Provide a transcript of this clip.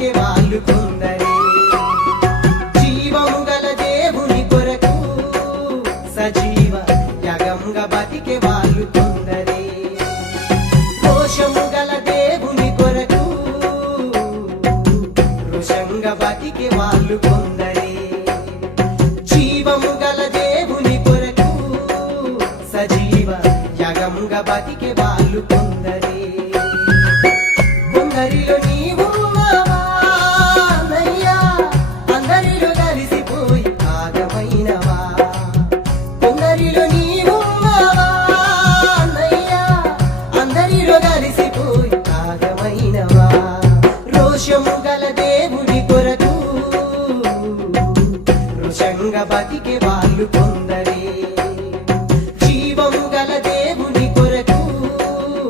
బతికే వాళ్ళు కొందరే. జీవము గల దేవుని కొరకు సజీవ యాగంగా బతికే వాళ్ళు కొందరే. రోషము గల దేవుని కొరకు రోషంగా బతికే వాళ్ళు కొందరే. జీవము గల దేవుని కొరకు సజీవ యాగంగా బతికే వాళ్ళు కొందరే.